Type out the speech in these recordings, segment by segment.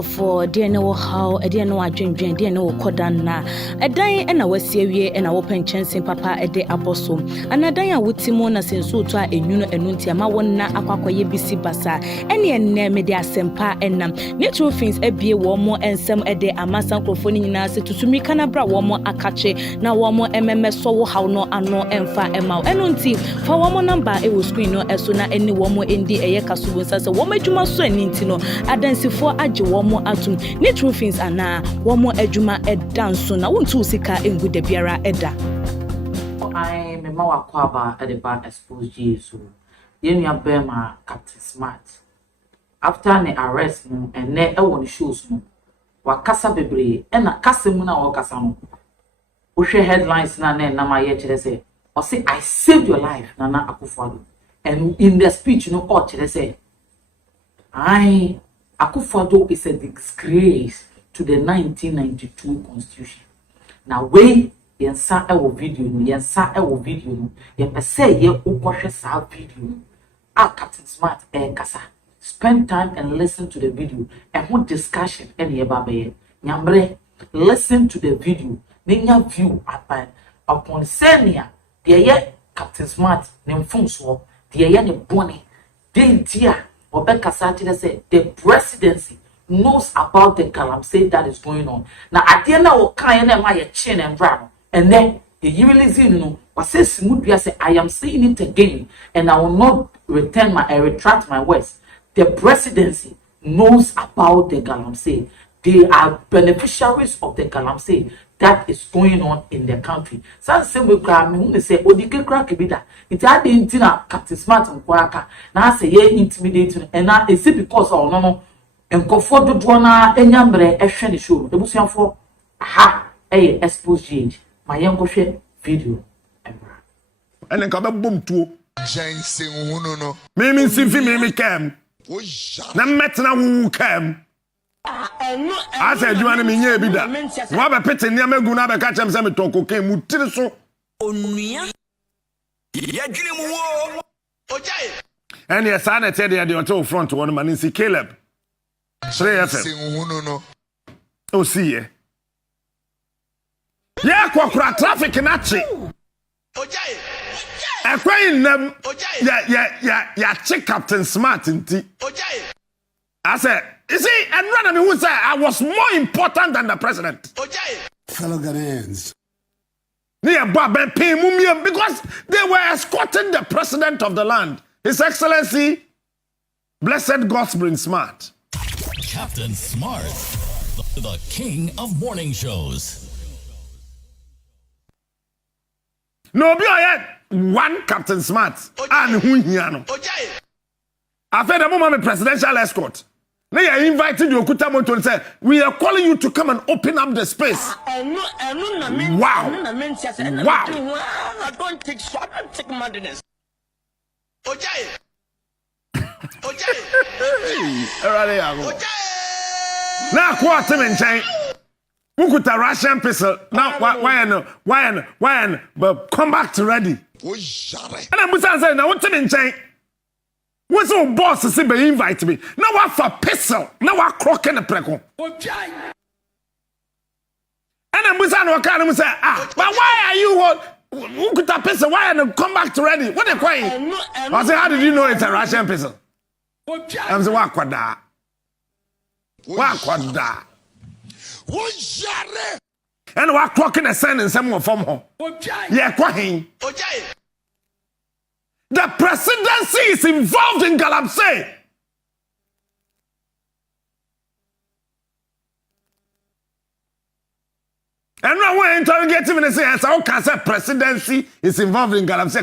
for dear no how a dear no adwin dear no kodana a dying and a wasie and a open chance in papa a day apostle and a dying with Timona since so to a nuno and nuntia ma wona akwakoye bisi basa any and media sempa and natural things a be more and some a day amasan crofoni na se to me canabra womo akache na womo mms so how no ano emfa emau enunti for womo number e wo screen no eso na any womo endi eye kasubu sase womo adwuma so aninti no adansi agye womo atum ne true things ana womo adwuma edanso na wontu sika engu de biara eda I me ma wakwaba at the bar Xposed Jesus yenu ya bema Captain Smart after an arrest no and ne e won shows no wakasa bebre e na kasa mu na wakasa no wo hwe headlines na na ma ye kire say o say I saved your life Nana Akufo-Addo and in the speech no o kire say Akufo-Addo is a disgrace to the 1992 constitution. Now, when you saw our video, you say you watch a video. Captain Smart Kasa spend time and listen to the video and what discussion any baby. Nyambre, listen to the video. Ninya view upon senior. The Captain Smart name Funso, the Bonnie, dear. Obeka Sati said the presidency knows about the galamsey that is going on. Now at the end of my chin and brown, and then you really see what says Smoothie say I am saying it again, and I will not retract my words. The presidency knows about the galamsey. They are beneficiaries of the galamsey that is going on in the country. Some say we say odike crack bida. It had the intina Captain Smart and Kwaka. Now say ye intimidating and now is it because of no and comfort the dwana enyambre ehwe show. The busian for aha Xposed my young video. And then come boom to me simfi me cam. Na metna wu cam. I said you want me near bida. Wa be pete ne amagu na be ka chem se me ton cocaine mu tiri so. Onua. Ya dwene mu wo. Ojai. And yes, I tell you the hotel front one man see Caleb. 3 FM. Oh see ye. Ya kwakura traffic na chi. Ojai. Ekwen nam ya check Captain Smart nti. Ojai. I said, you see, and rather me who say I was more important than the president. Ojai. Fellow Ghanaians. Because they were escorting the president of the land, His Excellency, Blessed Godsbrin Smart. Captain Smart, the king of morning shows. No, be one Captain Smart and Hunyano. I've had a moment presidential escort. They are invited you Okutamoto and say, we are calling you to come and open up the space. Wow. Wow. I don't take madness. Ojai. Now, quarter in chain. Who could a Russian pistol? Now, why, but come back to ready. And I'm saying, now what's in chain? What's all boss to see be invite me? Now I for pistol. Now I crock in the preco. And I'm saying, but why are you who could a pistol? Why and come back to ready? What are you crying? I say, how did you know it's a Russian pistol? I'm saying, what quada? And what clock in the sun and someone from home? Yeah, quahin. The presidency is involved in galamsey. And now we're interrogating and say, how can say presidency is involved in galamsey?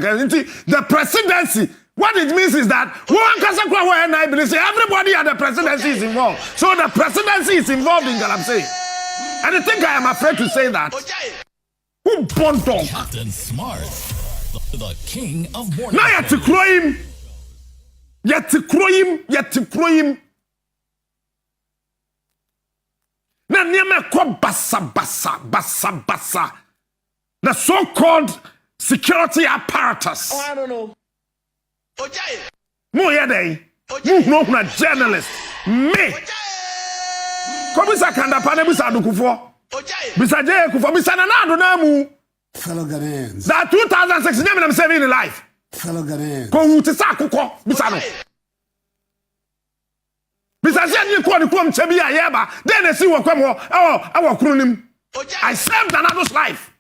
The presidency, what it means is that everybody at the presidency is involved. So the presidency is involved in galamsey. And I think I am afraid to say that. Who born dog? Captain Smart, the king of morning. Now you have to crow him. You have to crow him. Now niame kwa basa. The so-called security apparatus. Oh, I don't know. Ojai. Mo yedey. Mo no journalist. Me. Kobisa kanda pa na bisa adukufo. Ojaye. Bisa je kufo bisa na Addo na mu. Fellow Ghanaians. That 2006 nyame na saving in life. Fellow Ghanaians. Ko hu te sa akukọ bisa no. Bisa je ni ko ni kwom che bia ye ba. Den na si wo kwam ho. Awo kunu nim. I saved Addo's life.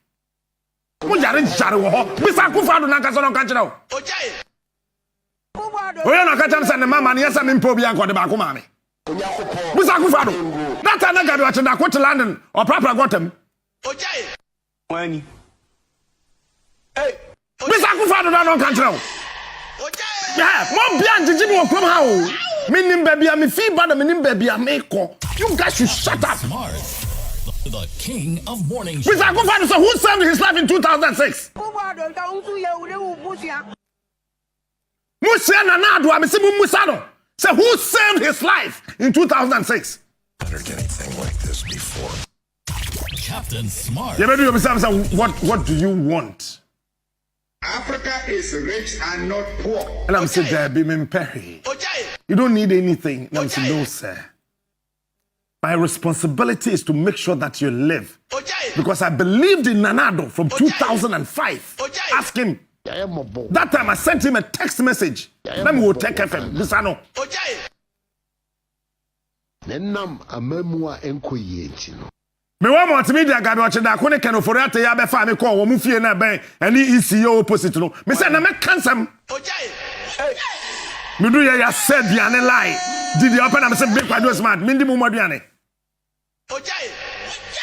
Mo jare wo ho. Bisa akufo Addo na kasa no kan kire wo. Ojaye. Oya na ka cham se ne mama ne yesa me mpo bia ko de ba ko ma me. Bisa akufo Addo. That time na gabi wa chenda ko to London or proper gotem. Ojaye. Wani. Hey. Bisa akufo Addo na no kan kire wo. Ojaye. Yeah, mo bia njiji mo kwam ha o. Minim baby am fi bad minim baby am ko. You guys should shut up. Smart. The king of morning show. Bisa akufo Addo so who saved his life in 2006? Musa na Addo am se Musa no. Say who saved his life in 2006? Never get anything like this before. Captain Smart. Yeah, baby, what do you want? Africa is rich and not poor. And I'm saying, Debbie Perry. Ojaye. You don't need anything. And I'm saying, no, sir. My responsibility is to make sure that you live. Ojaye. Because I believed in Addo from 2005. Ojaye. Ask him. That time I sent him a text message. Let me go take FM. This I know. Ojaye. Nenam amemua enkoyechi no. Me wa multimedia gabi oche da ko ne ken ofori ate ya be fa me call wo mu fie na ben ani ECO opposite no. Me say na me cancel. Ojaye. Me do ya said diane lie. Did you open am say big kwado smart. Me ndi mu moduane. Ojaye.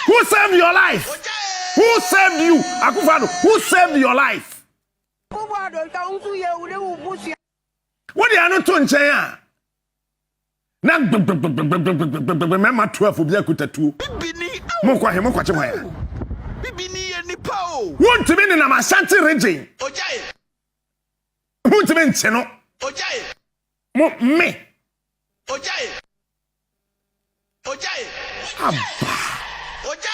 Who saved your life? Ojaye. Who saved you? Akufo-Addo, who saved your life? What do you know to nchen a? Na mema 12 obi akuta tuo. Bibini. Mo kwa he mo kwa che hwan ya. Bibini ye nipa o. Won't be in na Ashanti region. Ojaye. Won't be nchen no. Ojaye. Mo me. Ojaye. Ojaye. Ojaye.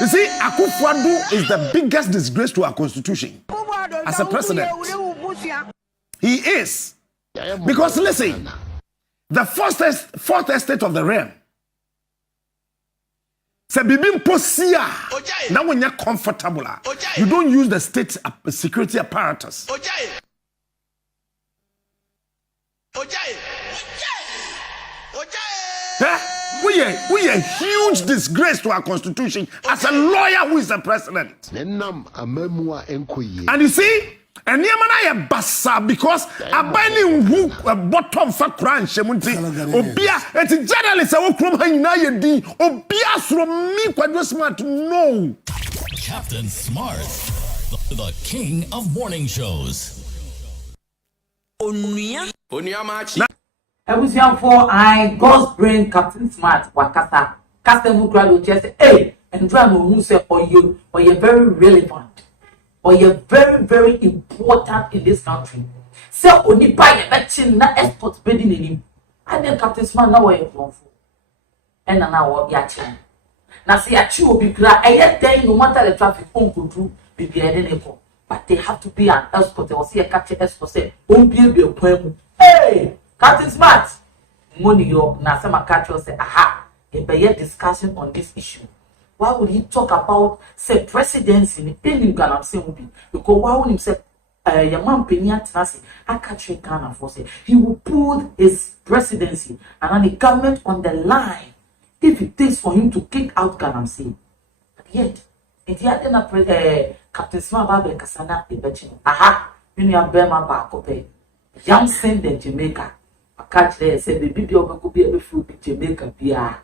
You see, Akufo-Addo is the biggest disgrace to our constitution as a president. He is. Because listen, the fourth estate of the realm. Now when you're comfortable, you don't use the state security apparatus. Ojaye. Ojaye. Ojaye. We are a huge disgrace to our constitution as a lawyer who is the president. Nenam amemua enkoye. And you see, and Yamana basa because abani who bottom for crunch shemunti obia et journalist a wokrom ha nyina ye din obia sro mi kwadwo smart no. Captain Smart. The king of morning shows. Onuya. Onuya machi. Ebusianfo I God's brain Captain Smart wakasa customer crowd will just say hey and try no who say or you very relevant or you're very important in this country. Say onipa ye betting na export bidding in him. And then Captain Smart now where you from for. And now what ya chen. Na say ya chi obi kra e day no matter the traffic on go through be be but they have to be an export or see a catch export say on be a hey Captain Smart, money yo na some catch say aha, a better discussion on this issue. Why would he talk about say presidency in Uganda? I'm saying because why would he say your man Penya Tenasi? I catch Ghana for say he will put his presidency and then the government on the line if it takes for him to kick out Ghana. I'm saying, but yet it had Captain Smart Babe Kasana the betting. Aha, you know Burma back up young send the Jamaica. I catch there say the baby could be able to be Jamaica bia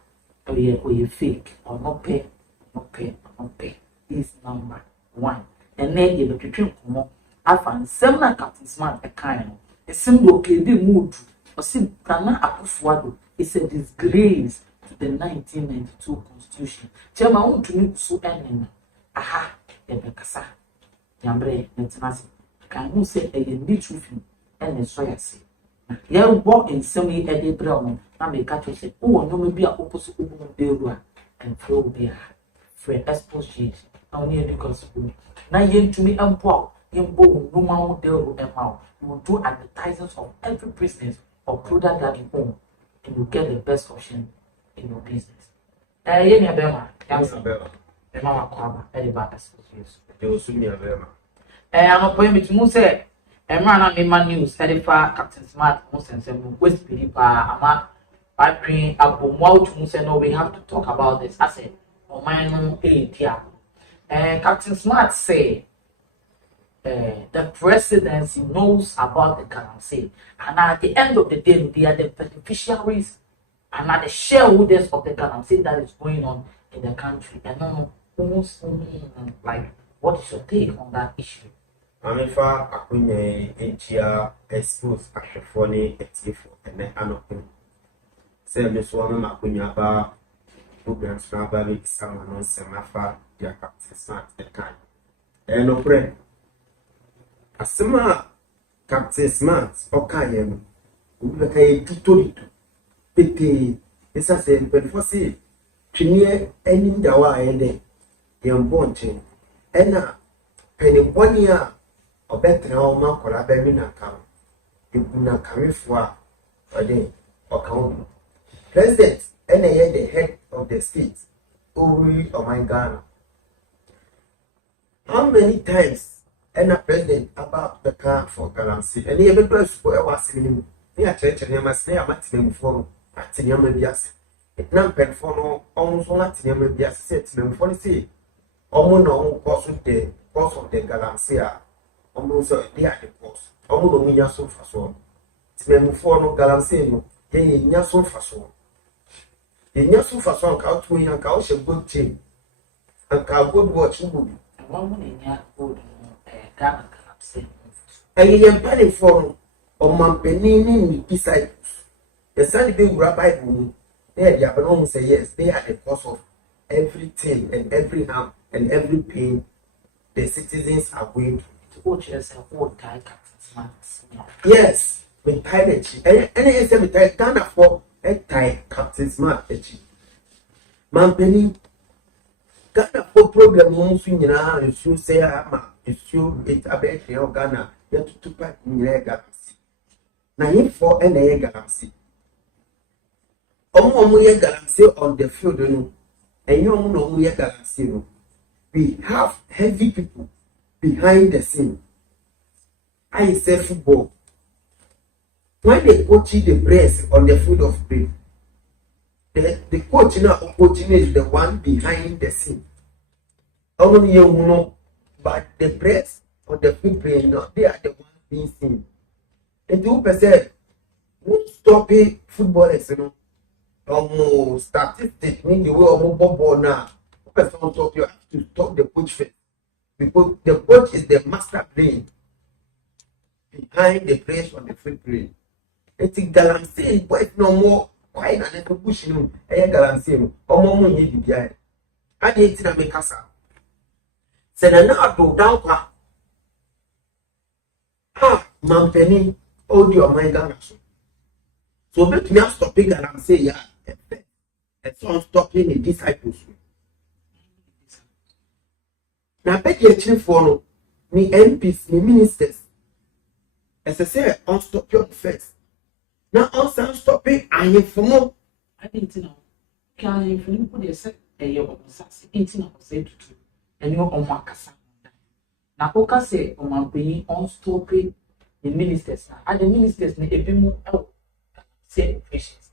or you fake or not pay. Is number one. And then you look at him I found seven Captain Smart a kind. A symbol okay the mood or sim Ghana Akufo-Addo is a disgrace to the 1992 constitution. Tell my own to me so ending. Aha, Ebekasa. Yambre, Netanasi. Can you say a need truth and a soya say? You're born in semi Eddie Brown. I may catch you. Oh, no, maybe a opposite Beirua and flow there. Fred Xposed. Now near the gospel. Now, yen to me and poor. Yen bone no man will and mouth. You will do advertisements of every business or product that you own, and you get the best option in your business. Ye me bema. Cancer bema. E mama kwaba. E di ba Xposed. E o su mi bema. I'm appointment to Muse. And man, I'm in news. Edifa Captain Smart, Muse and some West Pilipa. I'm I pray about to Muse. No, we have to talk about this. I said, oh, my no idea. And Captain Smart say, the presidency knows about the currency, and at the end of the day, they are the beneficiaries and are the shareholders of the currency that is going on in the country. And no, almost like, what is your take on that issue? Amifa akunye entia Xposed ahwefone etifo ene anokun. Se me so ma akunye ba programs na ba bi sama no semafa dia Captain Smart e kan. No pre. Asema Captain Smart o kan ye no. Obi ka ye tutoritu. Pete esa se mpefo se twini enim dawa ayede. Ye mbonche. Ena penipwania obetre o makola be mi na kam ibuna kamefo a ode okawo president ene the head of the state over oh my Ghana. How many times ena president about the car for currency and ye be do for e wasini ni a church ni ma se amatime for atini ma biase na penfo no on so atini ma biase se atini for say omo no on cost of the galaxy so they are the cost. Almost no so for so. Timem for no galaxy no, yen so for so. Yen so for so, count to and count a good team. And count good watch movie. One in your good Ghana galaxy. And yen penny for on my penny disciples. The Sunday big rabbi room, there the Abanon say yes, they are the cause of everything and every harm and every pain the citizens are going through. Yes, with tie any say with tie Ghana for a tie Captain Smart. Man penny Ghana for problem moves in if you say if you it about your Ghana, you have to pack in your galaxy. Now if for any galaxy. Galaxy on the field, and you know galaxy. We have heavy people behind the scene. I say football. When they coach the press on the field of play, the coach now coaching is the one behind the scene. Only you know, but the press on the field play, they are the ones being seen. And 2% won't stop it footballers, you know. Statistics mean the way of ball now. Person talk, you have to stop the coach first. Because the coach is the master brain behind the place on the field play. It's a galaxy, but it's no more quiet and it's pushing a galaxy. Or more money behind. I didn't know make us. Said another to down. Man penny, hold your mind down. So let me stopping galaxy, yeah. And so stopping the disciples. Now, bet you actually follow me MPs, me ministers. As I say, on stop your first. Now, on stop it, I am for more. I didn't know. Can you put yourself a year of sassy 18 of say to two, and you're on Macassa. Now, Oka say, on my being on stopping the ministers. And the ministers may be more out. Say, patience.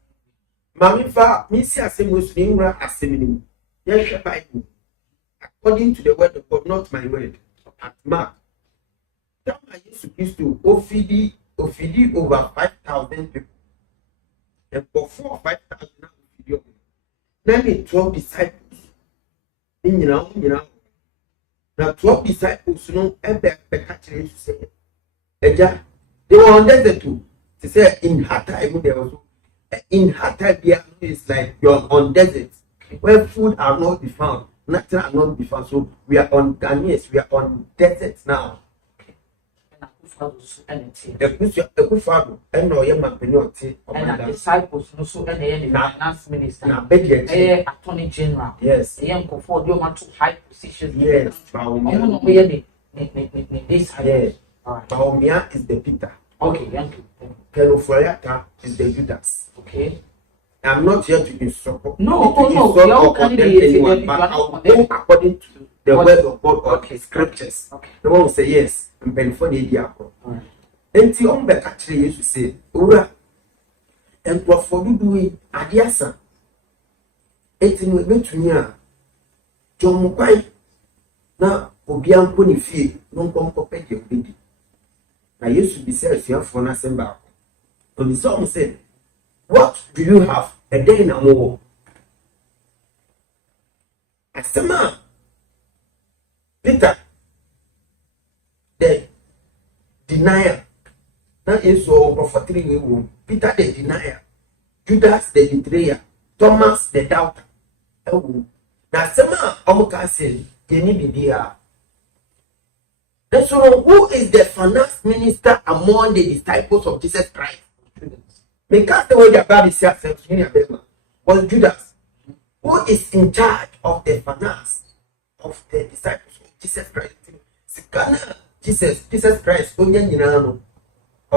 Mammy, Missy, I say, Muslim, as a minimum. Yes, by me. According to the word of God, not my word. At Mark, that I used to OFD over 5,000 people. And for 4 or 5,000 now, then me 12 disciples. You know. Now 12 disciples, you know, and to say, they were on desert too. To say in her time, there was in her time, there is like you're on desert where food are not be found. Nothing are not before, so we are on Ghanaians, we are on deserts now. And disciples, no so any finance minister, attorney general, yes, the young for the to high positions, yes, this yes, Baumia is the Peter, okay, young Peloforiata is the Judas, okay, I'm not here to insult. No, to no, insult we all or condemn candidates, anyone, we but are I'll not go according to the What? word of God or Okay. the scriptures. Okay. The one will say yes, and before the idea. Alright. Enti on be catch you say, "Ora, and what for you doing adiasa?" Enti no betumi a John kwai na obi anko ne fie no nkomko pe de obedi. Na Yesu bi say afiafo na semba. Obi say, "What do you have?" A day na mo. Asema Peter the denier. That is all for 3 years. Peter the denier, Judas the betrayer, Thomas the doubter. Oh, now Sema Omukasi, Jenny Bidia. And so, who is the finance minister among the disciples of Jesus Christ? Because the way the Bible says, was Judas, who is in charge of the finance of the disciples of Jesus Christ. Jesus Christ, or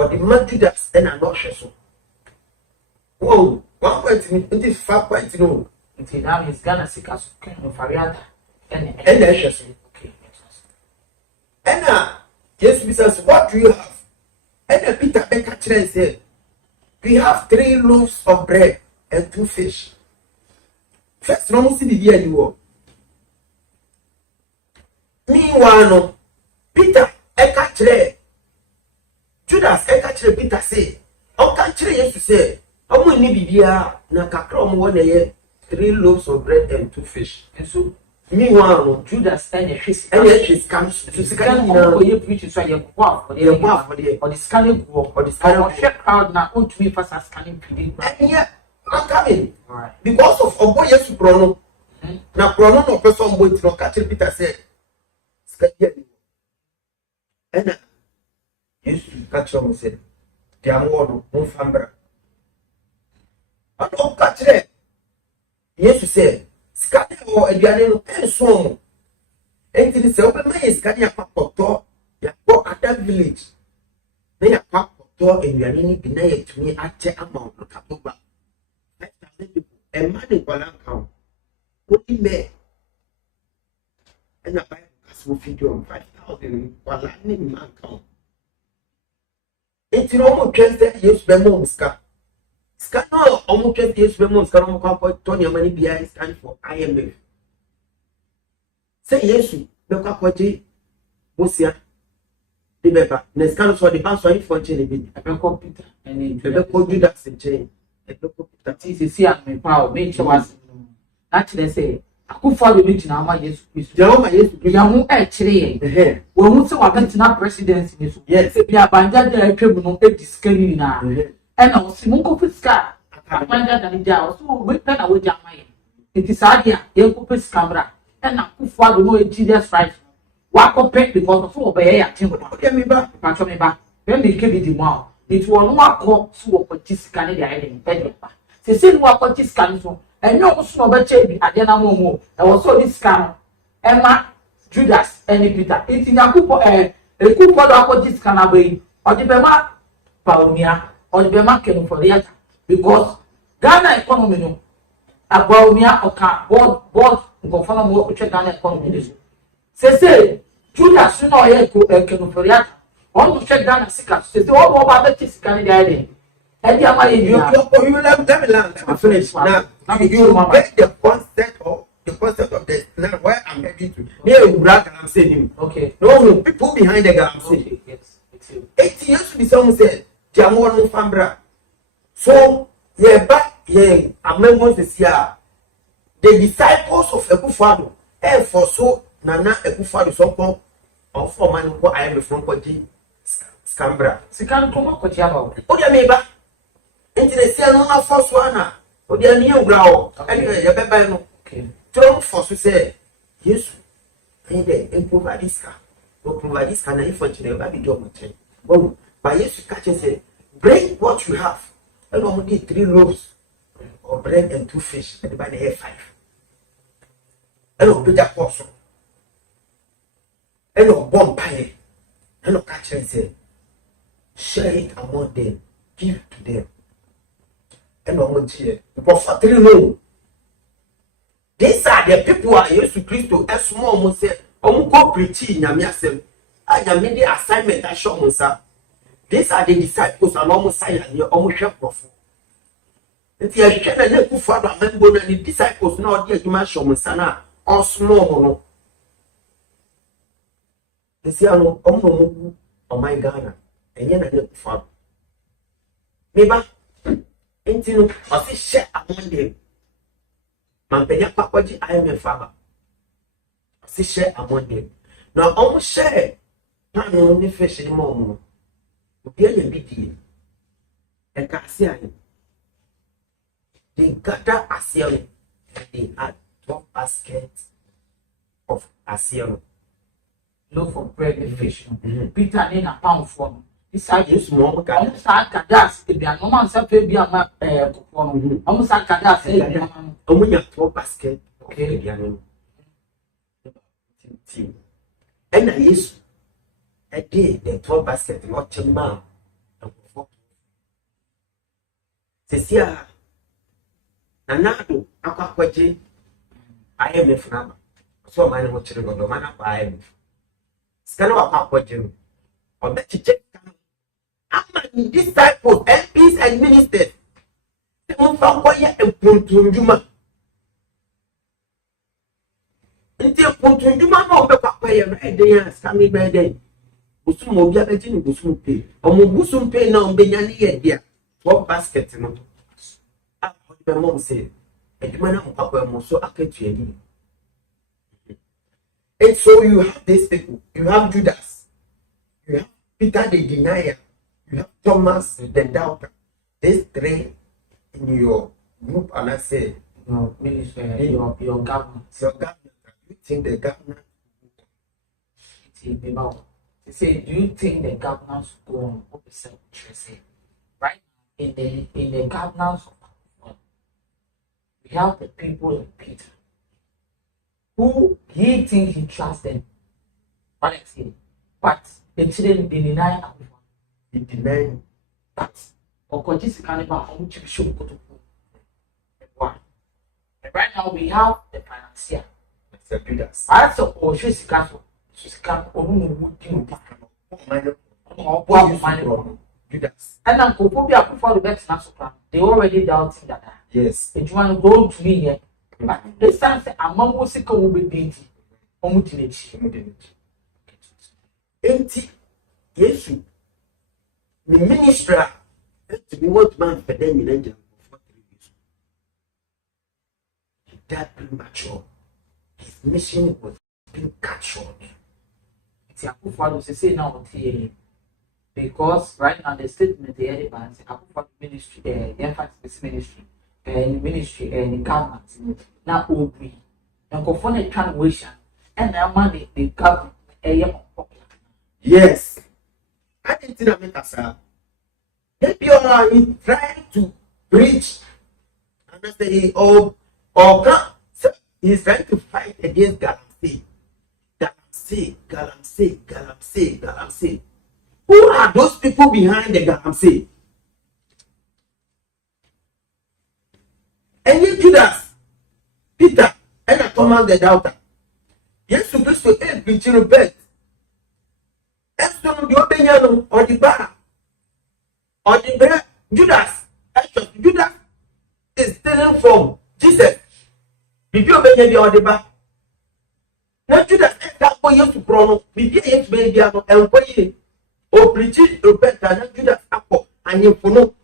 the man Judas and I'm not sure. Whoa, 1.25 no. Until now he's gonna seek us of Fariata and Okay. And yes, says, what do you have? And Peter Becker said, we have 3 loaves of bread and 2 fish. First, no see the year you are. Meanwhile, Peter Eka Judas Eka Peter say, "O country yes to say, o mo ni bibia na kakra mo won ye 3 loaves of bread and 2 fish." and so Meanwhile, Judas and his comes to scan or you preach so you walk for the scanning walk or the scanning check crowd now on to me fast as scanning PD. And yeah, I'm coming. Alright. Because of Obo Yesu Prono. Now Prono no person boy to catch Peter said, and Yesu catch him said, "The amor no fambra." And no catch it. Yesu said, "Scatter or Ediano and so." And it is open my scanning papoto, ya go at that village. They are papoto and Yanini denied to me at the amount of Kapuba. 5,000 people, a man in Palanca, only me. And a Bible has will feed you on 5,000 while man count. It's almost just that yes, Bemonska. Scano almost just yes, Bemonska, no comfort, Tony, money behind stand for IMF. Say yes, no capote, Mosia. The paper, the scans for the bank for Jenny, a computer, and the Judas and Jane. That is see me power, make sure was actually say. I could follow me now, my yes, Yamu actually. When we saw a na presidency, yes, we are banded the tribunal, a disclaimer now. And I was Simonko Fisca, I banded and jail, so we can away Jamai. It is idea, Yakupis camera, and I could follow no Jesus right. Walk up because of 4 bay at Timber. Get me back, patch me back. Then they give it the mouth. It will not call so what this Canadian heading. They said what this can so. And no so much at the more. I was so this scam. Emma, Judas, and Peter. It's in a couple a coup for this canaway, or the Bema Paumia, or the Bema came for the other. Because Ghana economy no. A Baumia or car board go follow more Ghana economy. Say, Judas, you know, I can for the other. Almost check Ghana sickers. Say, all about this Canadian. And you let me land. I'm finished. Now, you get the concept of the now where I'm heading to. Near Iraq, and I'm saying him. Okay. No, people behind the guy. I'm saying. Yes. 80 years to be someone said, Jamon no Fambra. So, yeah, back here, amendments this year. The disciples of Ekufado, and for so, Nana Ekufado, so called, or for man, what I am from Koji Scambra. Sikan come up with Java. Oh, yeah, maybe. Into the sea, no first one. Oh, they are new ground. Anyway, you better know. Okay. Trump for to say, yes, and then improvise this car. No provide this kind of information about the job. Oh, but yes, you catch and say, bring what you have. And only 3 loaves of bread and 2 fish, and by the air 5. And I'll be that person. And I'll bomb pie. And I'll catch and say, share it among them, give it to them. and Omochie. Because for 3 no. These are the people who are used to Christo as small must say, Omuko preaching Yamiasem. I am made the assignment I show Musa. These are the disciples and almost silent your almost prof. If you are trying to look for the member and the disciples now, dear you must show Musana or small. The Siano Omo or my Ghana, and yet I look for. Maybe until I see share among them. Mampenya Papaji, I am a father. I see share among them. Now, almost share. Not only fish anymore. They gather Asiano and they had 12 baskets of Asiano. Loaf of bread and fish. Peter in a pound for me. This I Use more almost like Kadas. If you are no man, something be a almost like Kadas. only 12 baskets. Okay, and I use a day the 12 baskets, not a man. Cecia Nanado, Aquaji, I am a frama. So my name was Chicago, the man of I am. Scan of Aquaji. Or that you check. I'm disciples, MPs, and ministers. They won't find quiet and Puntunduma. Until Puntunduma, no, but Papa, and they are coming by day. Busum will be a betting Busum pay. Or Busum pay now, Benyani, dear. 12 baskets. My mom said, and man of Papa was so accurate. And so you have these people, you have Judas, you have Peter the denier, you have Thomas the doubter. These 3 in your group, and I say, no, minister, your government. Your government, you think the government? They say, do you think the governance go on opposite say? Right? In the governance of we have the people like Peter, who he thinks he trusts them. What I say, but the children they deny everyone. He denied But or just kind of how much we should go to one. And right now we have the financier. the Judas. I saw or she's castle. She's come on Judas. and I'm Kopobia before the next national. They already doubting that. Yes. If you want to go to me yet, but the sense among what's it will be dainty. Empty. Yes. The ministry to be what man for them in India for 3 years. He died premature. His mission was being cut short. It's a good father to say now because right now the statement the edit man say Akufo ministry the emphasis ministry and government now obi and go for the translation and now man the government Yes. I didn't think that make sir. Maybe you are trying to preach and say or he's trying to fight against Galamsey. Who are those people behind the Galamsey? And you Judas, Peter, and Thomas the doubter. Yes, to Christ to preaching a bed. The open or the bar or the bread. Judas is stealing from Jesus. If you obey the or the bar, now Judas that for you to pronounce. If you ain't made the other and pay or preaching a bed than Judas apple and you follow.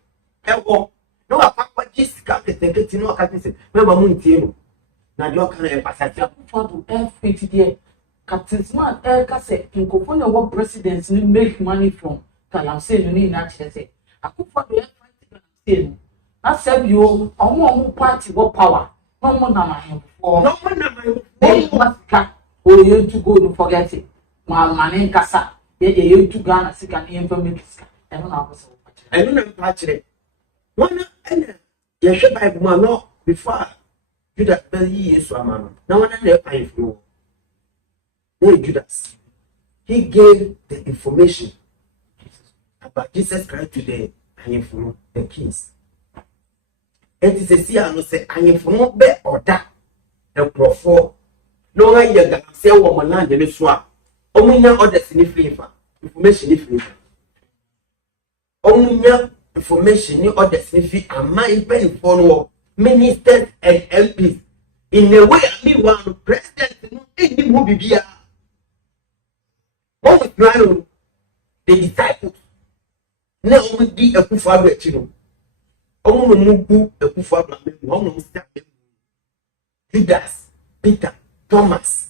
No, a papa just can't get no captain. Remember, Moon now you can emphasize for to F80 there. Captain Smart Elka said, in Copona, what presidents make money from Galamsey, you need not say. I could for the F5. I said, you are more party, what power. No more than my hand before. no one. They must cut or you to go to forget it. My money, Cassa, yet you to Ghana, sick and information. I don't know. I don't know actually. One and you should buy one before you that is a man. No one ever paying for. Judas, he gave the information about Jesus Christ to the kings. It is a sea and say, I am from no bed or that. And profo. No, I get say woman land in the swap. Only now others in the flavor. Information if you only information new other sniffy and my penny for ministers and MPs in the way I mean one president any movie be a what was the disciples now we did a kufa retino only mugu a kufa one Judas Peter Thomas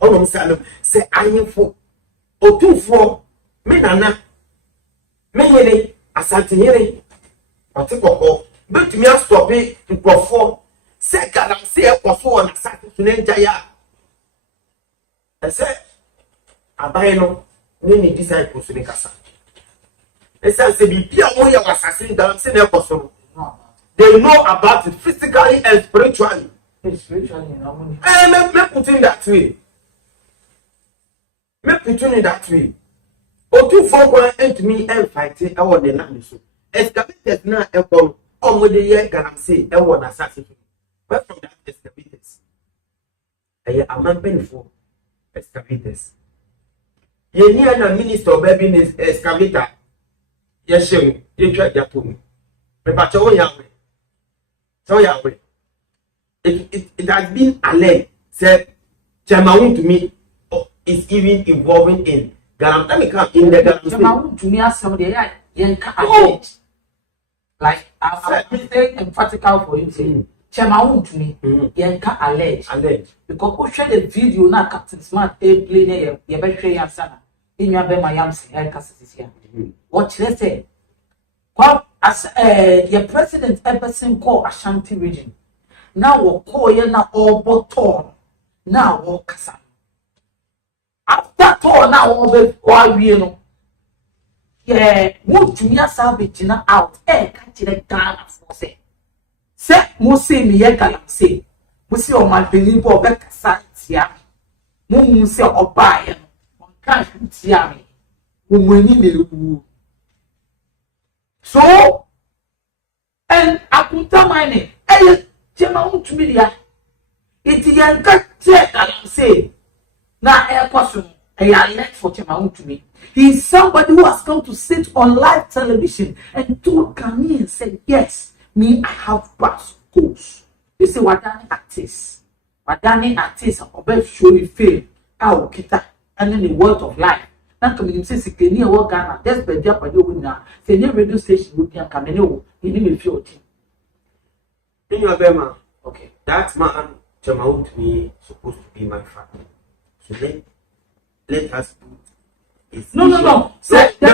on say I am for or 2 4 menana me asante yere otekoko betumi stop nkofo se garam se ekofo on asante tunenja ya ese abai no ni disciples ni kasa ese se bi pia mo ya wasase garam se na ekoso they know about it physically and spiritually me putting that way me putting it that way. O 2 4 1 8 me and fighting I want the land so excavators na ekon omo de ye garam say e won assassin but from that excavators aye amam benefo excavators ye ni na minister baby ni excavator ye shem ye twa japo me pa cho yawe so yawe it has been alleged said Chama to me is even involving in Garam come in the Garam to me as somebody yanka alleged. Like I'm saying emphatically for you saying Chema to me yanka alleged. Because who share the video now Captain Smart playing your better yansana in your bema yams here. What let's say? Well, as your president Emerson call Ashanti region. Now we call you now all but now we kasa. After all now over why we know. Yeah, move to me as I'll out. Catch the Ghana for say. Say, Musi me yet say. Musi or my believe or better science ya. Musi or buy on can't see me. Who so, and I put my name. Hey, Jema to me, it's a young cat say. Now, air question, I left for Chema to me. He is somebody who has come to sit on live television and told Kami and said, yes, me, I have past goals. They say, Wadani artists, or surely fail, our kita, and then the word of life. Now, coming to say, near what Ghana, that's the job I do now. Say, near radio station would be a cameo, he didn't feel it. In your Bema, okay, that man, Chema to me, supposed to be my father. So let us put it. No. Say, the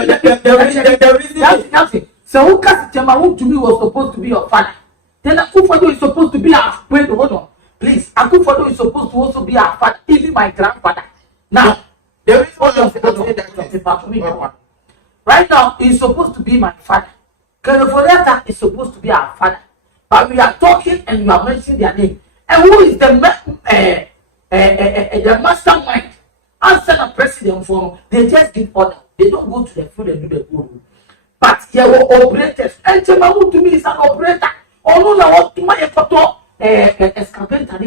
reason. So who cast Chema to me was supposed to be your father. Then Akufo-Addo is supposed to be our wait, hold on. Please, Akufo-Addo is supposed to also be our father, even my grandfather. Now, there is one right now, he's supposed to be my father. California is supposed to be our father. But we are talking and you are mentioning their name. And who is the mastermind? Answer the president for they just give order. They don't go to the field and do the good. But there were operators. And Chema to me is an operator. Oh no, what to my photo excavator.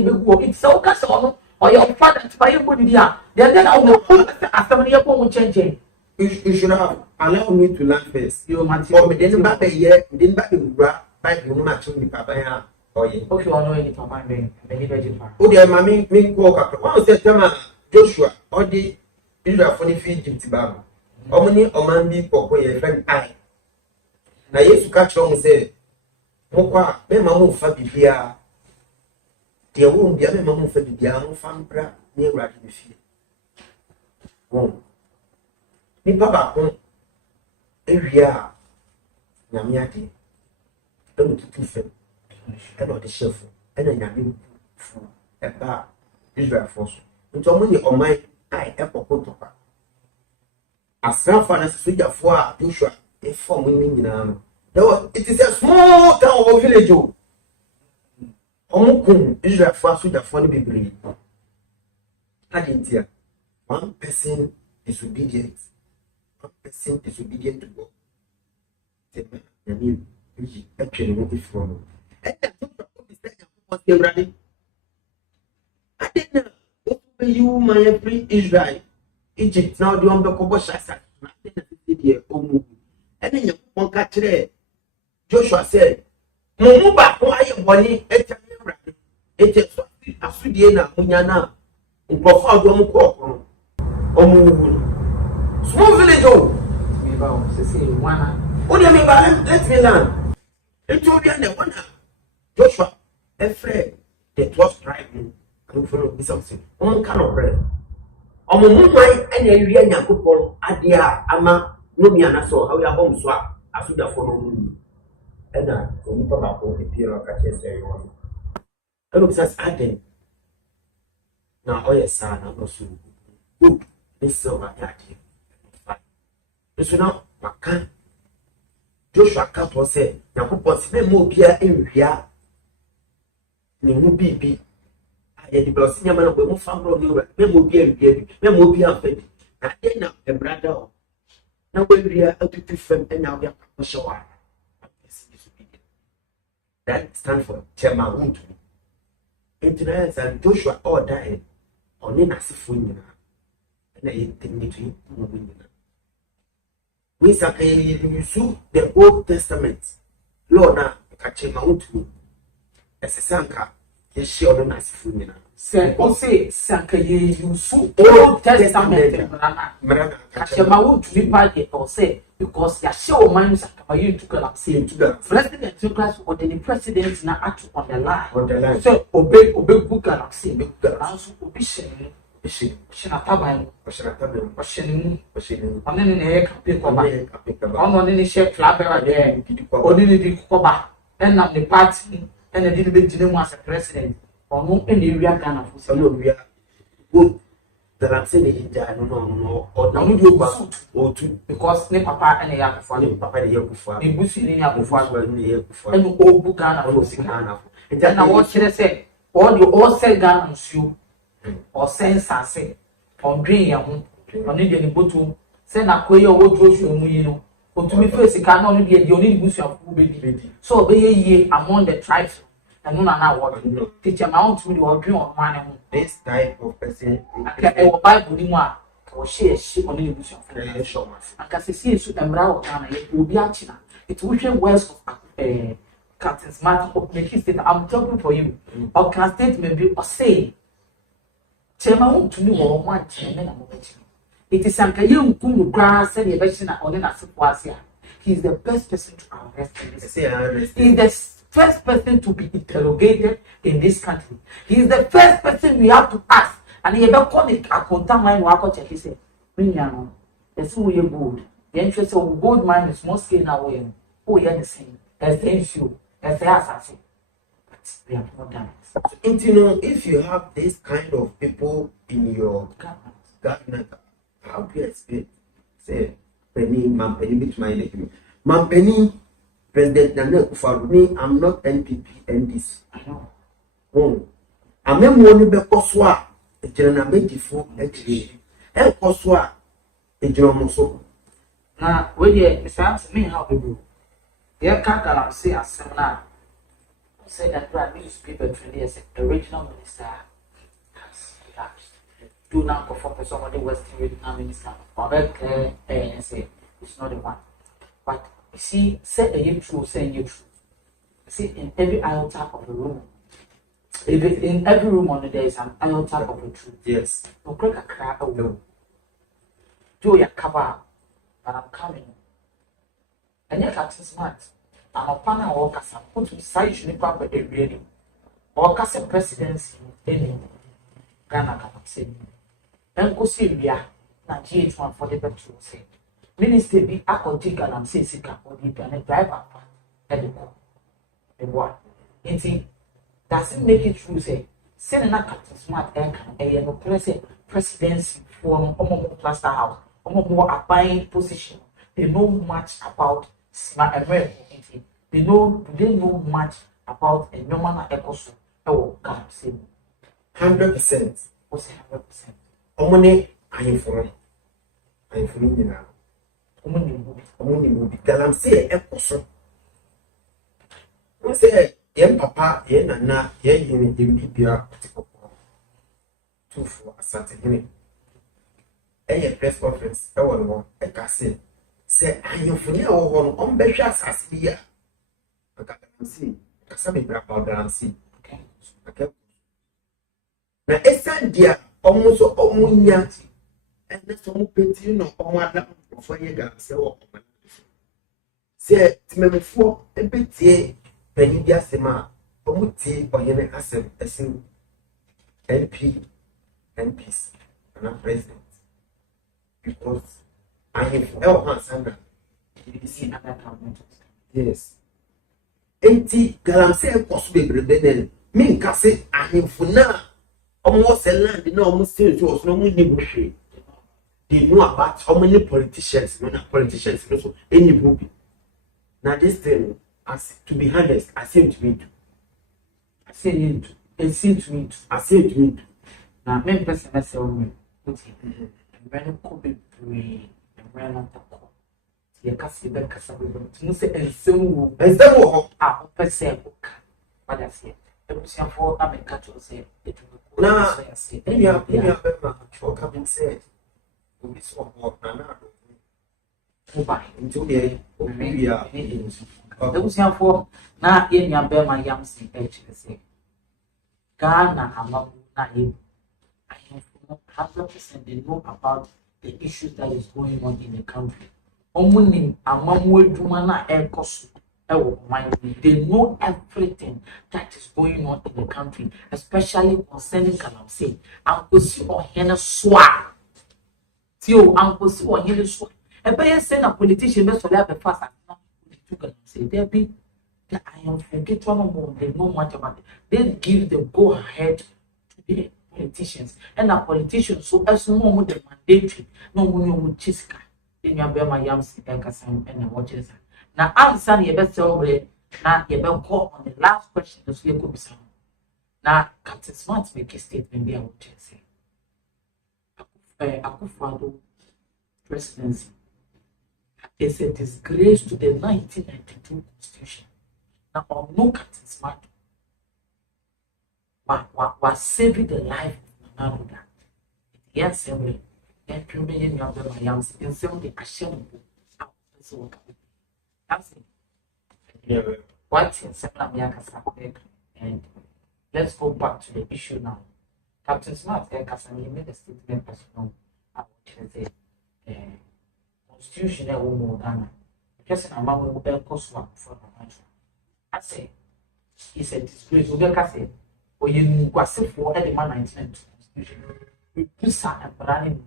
It's so cast on or your father to buy your body. Then I will put after your phone change. You should have allowed me to learn first. You might didn't back a year, didn't back in Gra, back in matching Papa. Okay, I know any Papa. Oh, dear, mammy, me walk up. One said, Joshua, or the Israel funny feed Gypsy Baba. How many or man be for your friend I? Now, yes, to catch on say, Moka, me mamma Fabi here. There won't be a mamma Fabi, the arm fan bra near Raddy Fear. Won't. Ni Papa, every year, Namiati, don't do two film about the shelf, and then Yamin for a bar, Israel force. Until when you on my eye, apple cotopa. As some fathers, soldier for Joshua, a form women in it is a small town or village. Omukun, Israel for soldier for the baby. I didn't hear. One person is obedient. One person is obedient to God. The man, actually, what is from. And the was ready. I didn't know you my free Israel. Egypt now the Umbekobo Shasa. And then you won't catch it. Joshua said, Mumuba, why you money? It's a Sudiana, Munyana, in Profile Domuko. Small village, oh, what do you mean by let me learn? It will be an one. Joshua, afraid that was driving. I'm for something. One kind of bread. On my and a real coupon, Adia, Ama, Numiana, so how your home swap, as you have for and I don't know about the period of catches everyone. I look as Adam. Now, oh, yes, son, I'm also good. This silver daddy. This will not, Macan. Joshua Cat was said, now who was no more beer in Ria. No more BB. I had the Blossinia man of the family, no more beer, no more beer fed. I did not a brother. Now we are out to film and now we are a shower. That stands for Chairman. Internet and Joshua all died on in as if we and I think to we say the Old Testament. Lord, now catch him out to as a sanka. Yes, she or not as if we say sanka ye use Old Testament. Catch him out to be party or say because ya show minds are you to go say to the president to class or the president now act on the line. So obey good galaxy, big girls will be sharing. She not have and then in a pick on any shape flapper there, or did it cover, and not the party, and a little bit didn't want a president, or no any real kind of good. That I'm saying, no, or no, you or two, because the papa and the apple for the papa, the apple for the bush in the apple for the and old book and then I watch it say, all you all say gun you. Or sense and say, on green young, on Indian bottom, send a quay or what you know, or to be first, it can only be a only bush of baby. So be ye among the tribes, and none are what you know. Teach amount to your dream of money. This type of person, I will buy Budima or share ship on the bush of showers. And Cassisi is and brow it will be a china. It will be words of Captain Smart of the history. I'm talking for you. Or can state maybe or say. Chema to me or one chairman. It is Sanka young Kunu grass and a version on an Asiasia. He is the best person to arrest in this. He is the first person to be interrogated in this country. He is the first person we have to ask. And he ever called it a contaminant wako check. He said, Minyano, that's who you good. The interest of gold mine is mostly in our way. Oh, you're the same. As the issue, as the assassin. But we have not done it. And you know, if you have this kind of people in your government, how do you expect, say, Penny, Mampeni, which my name? Mampeni, President Nana, for me, I'm not NPP and this. I know. Oh, I'm a money because a general before actually, and Coswa, a general. Now, when you Mr. Me, how to do? You can't say a seminar. Say that right newspaper today as the regional minister has collapsed. Do now perform for somebody Western regional minister. Or that say it's not the one. But you see, say the true, say you true. See, in every iota of the room, in every room on there is an iota of the truth. Yes. No break a crab away. Do your cover, but I'm coming. And yet, Captain Smart. I'm a partner or Casa put to size uniform for a reading or Casa presidency in Ghana. Can say, and go see Ria, not GH1 for the better say. Minister be a contigant and say, Sika or the driver at the court. And what? It doesn't make it true, say, send a Captain Smart and a presidency for a plaster house, more abiding position. They know much about Smart America. They know much about a normal episode. Oh, God, say 100%. What's 100%? Omone, I am for you now. Omone movie. Galam say episode. We say Yen papa, yen nana, yen yen bibia two for a certain a press conference. I want one. I can say, I am for now on Beshas as here. I can see. I can see. Okay. Now, it's a dear almost almost and that's almost painting on one for you guys. Say, maybe for a bit here, when you just a Omuti or Yene Asem, MP, MPs, and a president. Because I have no answer. Yes. Enti galamse possible breden. Min kase ahemfuna almost a land no almost since was no money bush. They know about how many politicians, not politicians, also any movie. Now this thing, as to be honest, I seem to me too. I say it, it seems to me too. I say it to me too. Now, many persons say, "Oh, okay, when you could be free, and when I'm not, you can't see the Cassandra. You say, and so, as the war, I say, what I say. I was here for a catcher say, it will now say, and you have for coming said, this one more than buy into the maybe those here for now in your bear my yams in say. Ghana, I'm not naive. I have 100% they know about the issues that is going on in the country. Only they know everything that is going on in the country, especially concerning Kalamse. Uncle see or Henna Swa. Tio, Uncle see or Henna Swa. A bear send a politician best to have a fast. Say there be that I am forget one more. They know much about it. They give the go ahead to the politicians, and the politicians so as no more the mandatory, no more chiska. In your Bema Yams and Cassam and the watches. Now, answer your best over now. You better call on the last question to see good sound. Now, Captain Smart make a statement there. What you say? Akufo-Addo presidency is a disgrace to the 1992 Constitution. Now, no Captain Smart was saving the life of Nanaruda. Yes, every. And premium your yams in some the ashamed. That's it. What's in Seven and let's go back to the issue now. Captain Smart and made a statement as well. I want to say constitutional woman just an amount of cost for the country. I say it's a disgrace. We say or you go for any man 1992 constitution.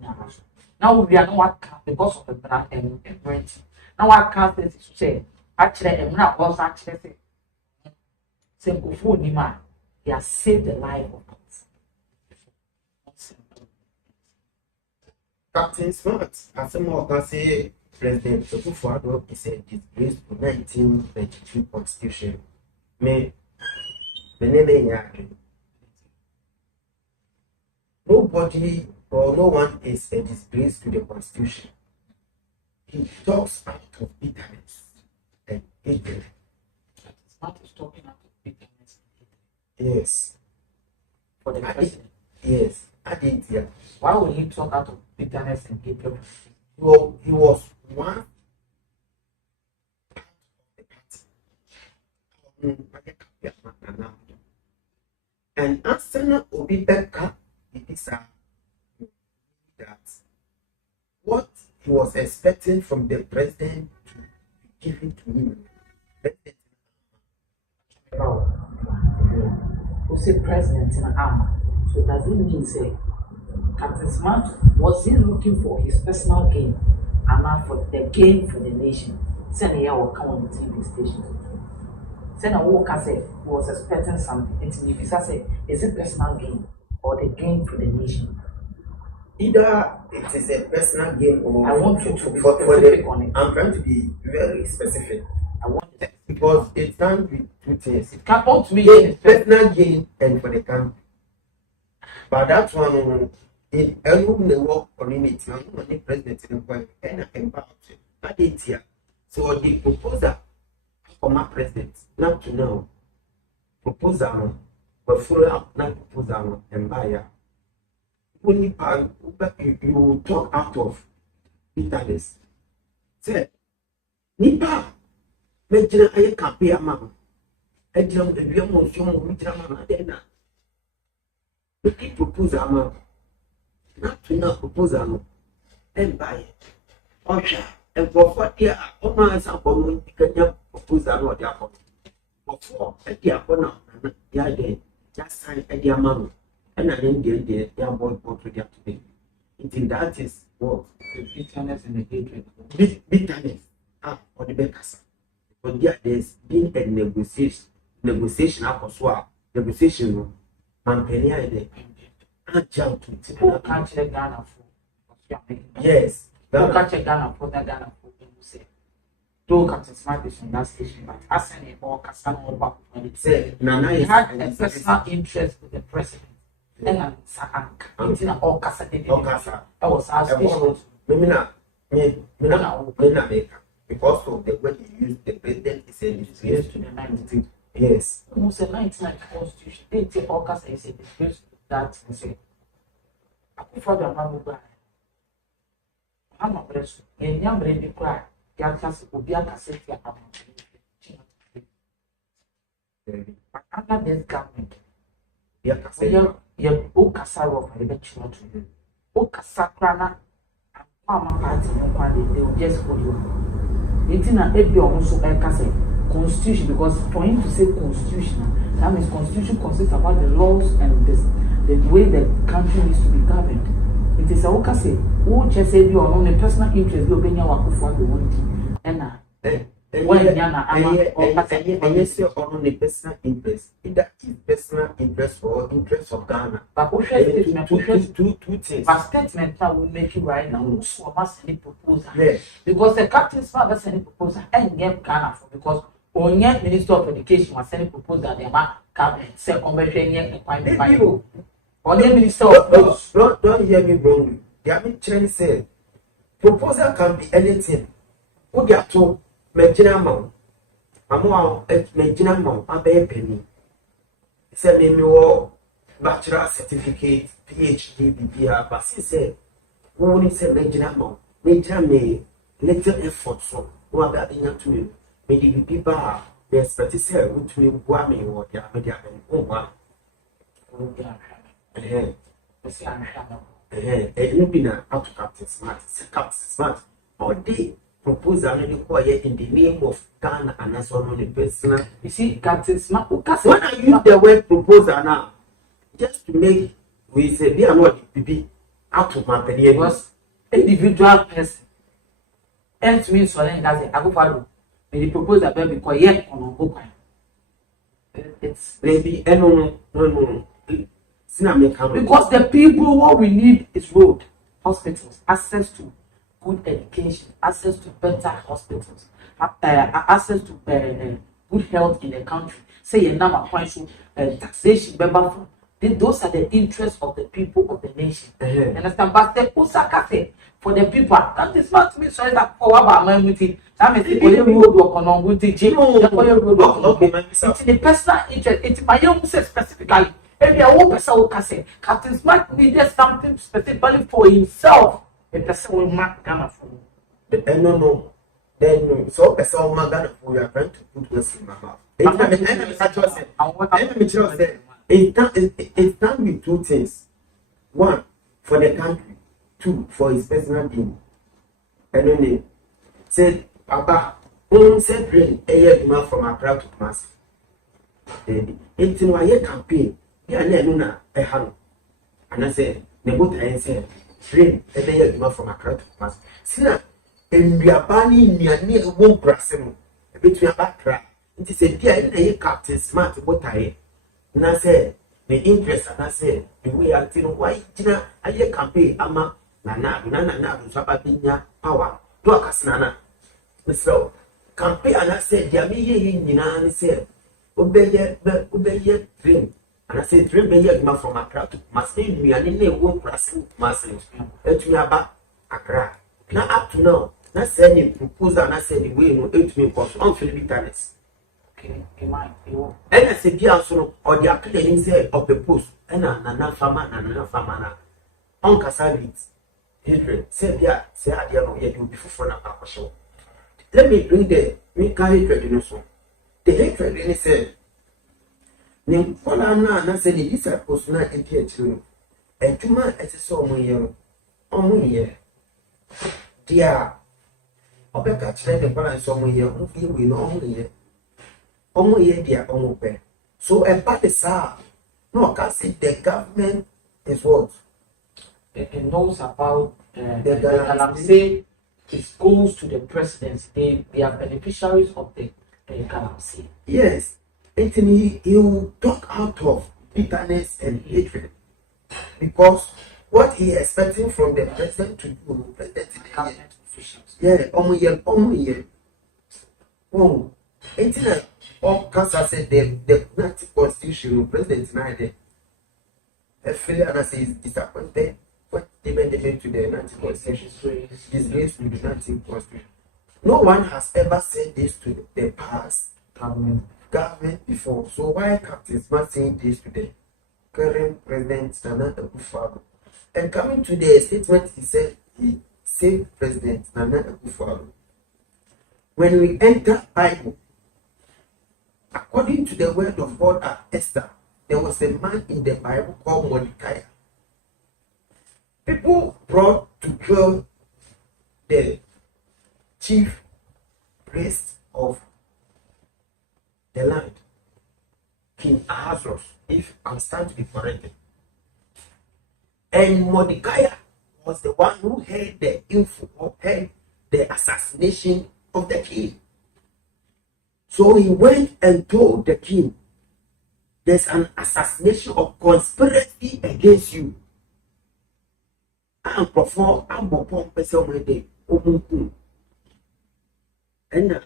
Now we are not because of the brand and brand. Now I can't say actually I'm not also actually say before Nima he has saved the life of us. Captain Smart, as a more can say President Akufo-Addo is a disgrace to 1992 Constitution. Me nobody or no one is a disgrace to the Constitution. He talks out of bitterness and hatred. Smart is talking out of bitterness and hatred. Yes. For the president. Yes. I did here. Why would he talk out of bitterness and hatred? Well, he was one and Asana Obibeka that what he was expecting from the president to be given to him. Who say president in an arm? So does it mean say Captain Smart was he looking for his personal gain and not for the gain for the nation? Send here will come on the TV station. Send a worker say he was expecting something. It's if he say is it personal gain or the gain for the nation? Either it is a personal gain or I want you to be specific on it. I'm trying to be very specific. I want it because it can't be two things. It can't come to me personal gain and for the country. But that one in everyone the work on it, the president in the and empowered. I did here. So the proposal for my president, not to know. proposal but follow up na proposal and buy only part you talk out of bitterness. Say nipa mejina aye campaign ama ejam ebiam onso mo mejina ma na na the proposal ma na to na proposal no and buy osha and for dia o ma san ko mo kanya proposal no dia ko for dia ko na dia dey just sign dia ma and I didn't get their boy to their today. It that is what The bitterness and the hatred. bitterness or the bakers. But yeah, there's been a negotiation negotiation man penny idea. I jump to People can't check Ghana for. yes. People can't check Ghana for that Ghana for. Say, though Captain Smart is on that station, but as any more Cassano back when it Say Nana he is had a personal interest with the president. And Sank, until all Casa did all casa. I was asked. Me because of the way you use the president is a disgrace to the 19th. Yes. Almost a 1990 constitution. They take all Casa is a disgrace to that and say, I could father my brother. I'm a blessed. And young lady cry. Yakas will be a cassette. But under this government, you Okasa rock, I bet you not to do. Okasa crana, and Mama party, they will just hold you. It's in a every also a cassette constitution because for him to say constitution, that means constitution consists about the laws and the way the country needs to be governed. It is a Okase, who just said you are on a personal interest, you're being our for the one. And when Yana, I say on the personal interest. That is personal interest or interest of Ghana. But two things. but statement that will make you right now. So I must send proposal. Yes. Because the captain's father sent proposal and get Ghana for because only Minister of Education was sending proposal the cabinet say convention and only Minister of Don't hear me wrongly. The American said proposal can be anything. Who get to Majina Mount? Amo Majina Mount, a baby penny. Send me your bachelor certificate, PhD, BBR, but she said, who only said Majina Mount? Major may little effort so who are that in to me. Maybe the people they expect to say, which will Guami or the American one. It will be now out to Captain Smart, Captain Smart, or they propose another quiet in the name of Ghana and as one on the personal. you see Captain Smart When I use the word proposal now, just to make we say they are not the people out of my penny because individual person and means so then that's I go follow the proposal because yet on go it's maybe no. because the people what we need is road, hospitals, access to good education, access to better hospitals, access to good health in the country. Say a number of points taxation, those are the interests of the people of the nation. Understand? But the Osaka say for the people, that is not me. So that for what I'm with that means the road work on with the it's the personal interest. It's my own say specifically. If you own person can say Captain Smart needed something specifically for himself. A person will mark Ghana for no. Then so person will mark Ghana for you are trying to put words in my mouth. It's done with two things. One, for the country. Two, for his personal gain. And then they said, Papa, said bring a year from Accra to Kumasi. It's in my campaign. Yeah, Nuna, a hand. And I said, Nebuta and said, bring a year from Accra to Kumasi. Sina, and we are banning near one grassing between Accra. It is a dear Captain Smart, what I and I said, the interest, and I said, the way I feel why Tina, I hear campaign, Ama, Nana, Sabatina, power, Dwakasnana. So, campaign, and I said, Yami, Nina, said, Obey, dream. And I said, dream, be from Accra to must be me and in a won't cross, Massing, et me about Accra. Now, up to now, not sending proposal, and I said, the way no 8 me because on bitterness. And I said, dear, so or the academy say of the post, and another farmer on Casalit. Hatred, say, yeah, say, I don't yet do before for a show. Let me bring the make hatred in so. The hatred in say, Nim Polana, said, this I was not a dear to. And to man as a so year, year. Dear, Obeka tried the balance some year, we know only year, dear, own. So a bad is no, I can see the government is what? It knows about the Galamsey. It goes to the presidents. They are beneficiaries of the Galamsey. Yes, Anthony, he will talk out of bitterness and hatred because what he is expecting from the president to do, president Government officials. yeah, almost. Oh, Anthony, all Cancer said the Nazi constitution, president neither. I feel and I say is disappointed. What they made to the Nazi constitution, disgrace to the Nazi constitution. No one has ever said this to the past government before. So why Captain Smart saying this to the current president Nana Akufo-Addo? And coming to the statement, he said President Nana Akufo-Addo. When we enter Bible, according to the word of God at Esther, there was a man in the Bible called Mordecai. People brought to kill the chief priest of the land, King Ahasuerus, if I'm stand to be corrected. And Mordecai was the one who heard the info or heard the assassination of the king. So he went and told the king, there's an assassination of conspiracy against you. And perform and perform person and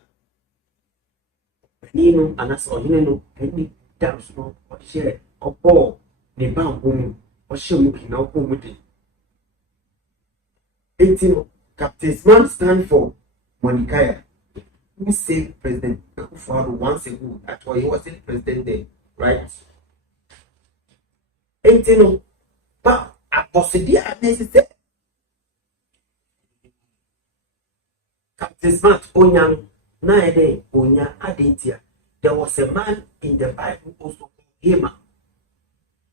Nino and us or any dance or share or ball the bound woman or show looking out home with it. 18 Captain's man stand for Mordecai, who saved President Akufo-Addo once ago. That's why he wasn't president then, right? 18 but Aposidia necessary. Captain Smart Onyang Naede Onya Adentia. There was a man in the Bible also called Haman.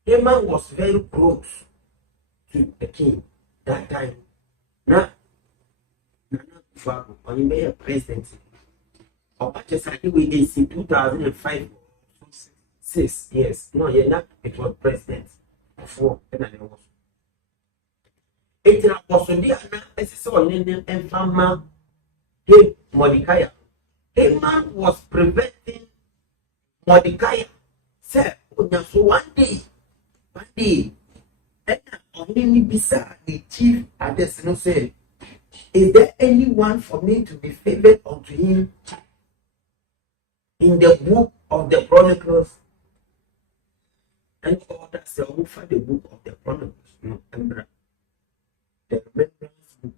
Haman was very close to the king that time. Now, on the president of Manchester in 2005, 6 years. No, it was president before and I was. It was the and farmer. Mordecai. Haman was preventing Mordecai. Sir, so one day, and only beside the chief Addo said, is there anyone for me to be favored unto him in the book of the Chronicles? And all that's the book of the Chronicles. No, the remembrance book.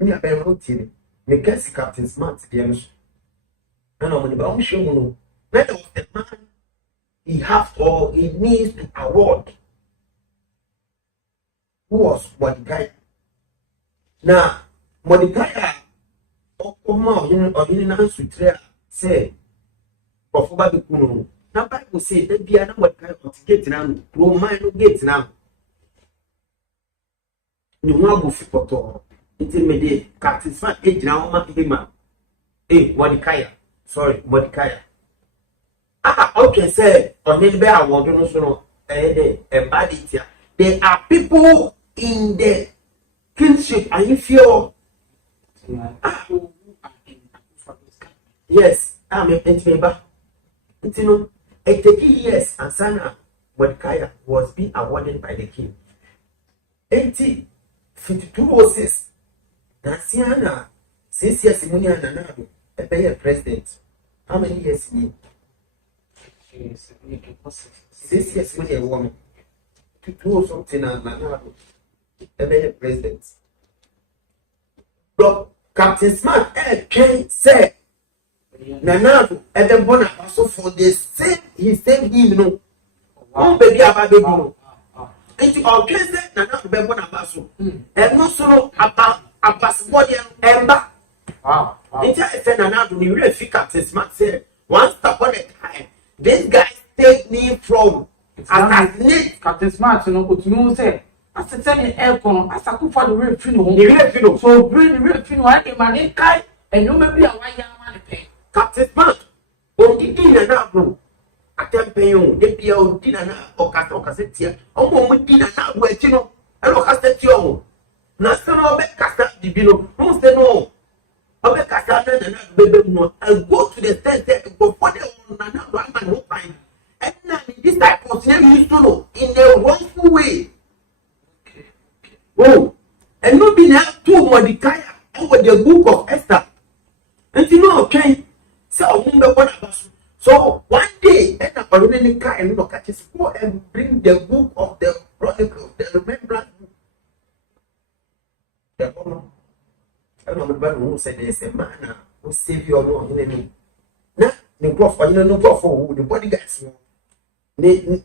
Me have been writing. Me guess Captain Smart, the and I'm going to show you. That was the man he has or he needs to award. Who was Mordecai? Now, Mordecai, say, Profoba de Kuno. Now, Bible say that be another Mordecai of gate now, Roman gate now. You want to fit intermediate Captain Smart age now, Hima. Mordecai. Sorry, Mordecai. Okay, say, on the bear, I want to know, there are people in the kinship, and you feel, yes, I'm a pensioner. It's no, 80 years, and Sana Mordecai was being awarded by the king. 5206. Nasiana, 6 years in Munyananado, a payer president. How many years in 6 years when a woman to do something and Nanado, a payer president. But Captain Smart can say, Nana and then born also for the same he same him no. One baby about baby no. Into our case Nana be born abaso. And no solo about body ember. Wow. Into I said Nana do you really figure this man say once upon a time this guy take me from assassinate Captain Smart no go to say as I said in aircon as I could for the real funeral. So bring the real funeral I dey man kai and you maybe a one young man pay. Captain Smart on the dinner now bro. Atempeyon de bia o dinner na okasetia. Omo mo dinner na wo echi no. E lo kaseti omo. Na se no be kasa dibino. No say no. Obe kasa na bebe mo. I go to the state go for the na one man who find. And now this type of thing used to know in a wrongful way. Oh, and no be now to Mordecai over the book of Esther. And you know, okay, so one day, and a running car and look at his go and bring the book of the Chronicle, the remembrance book. The honor. I don't know who said there's a man who save your Lord in the Now, the prophet, no prophet, the bodyguards. Ni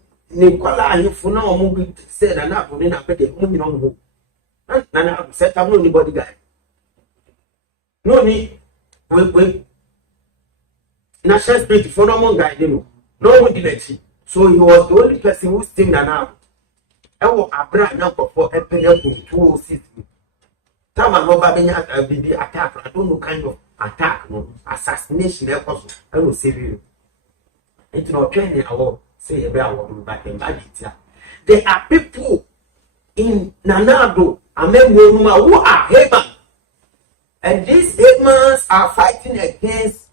kwala ayi funa omo bi said na na boni na pede mo nyina mo na set am no anybody guy no ni we national spirit for no mo guy no one did it. So he was the only person who sing na now e wo abra na for epele ko 206 time no ba benya bibi attack. I don't know kind of attack no assassination e cause I will save you into no training our say there are people in Nanado who are Haman, and these Hamans are fighting against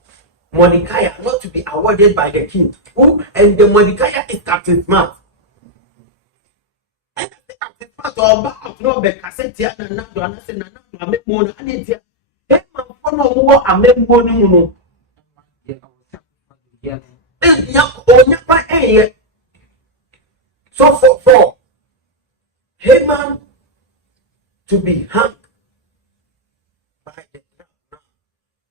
Mordecai not to be awarded by the king. Who and the Mordecai is Captain Smart. And the Captain Smart or back no be Cassetia Nanado and I say Nanado Amemona and India. Haman for no more Amemona. So for Haman to be hung by the crown,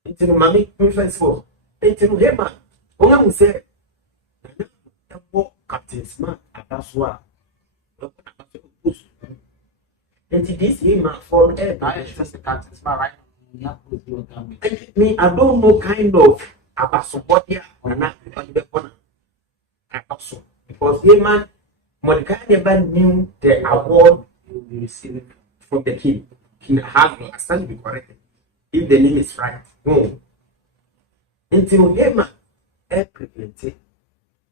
it's in Mammy, my friends for it's in Haman. Only say, Captain Smart, Abaswa, and this Haman for every Captain Smart, right? Me, I don't know kind of Abasobodia or not on the corner. Also, because Haman, Mordecai never knew the award he will be receiving from the king. King has no stand to be corrected. If the name is right, no. Until Haman, everything,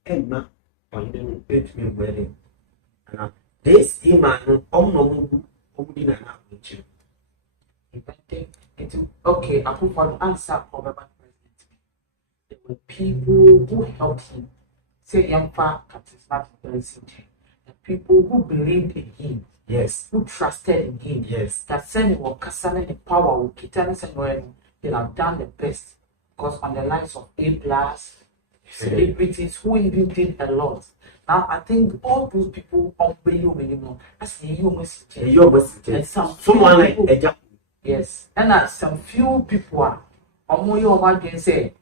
Emma, on the Benjamin wedding. And this Haman, okay, I put for the answer for the president. There were people who helped him. Say Yampa Captain Smart the people who believed in him, yes, who trusted in him, yes, that sending or casting the power with Kitanis and they have done the best. Because on the lines of A+, celebrities who even did a lot. Now I think all those people that's and someone like Addo. Yes, and some few people are can say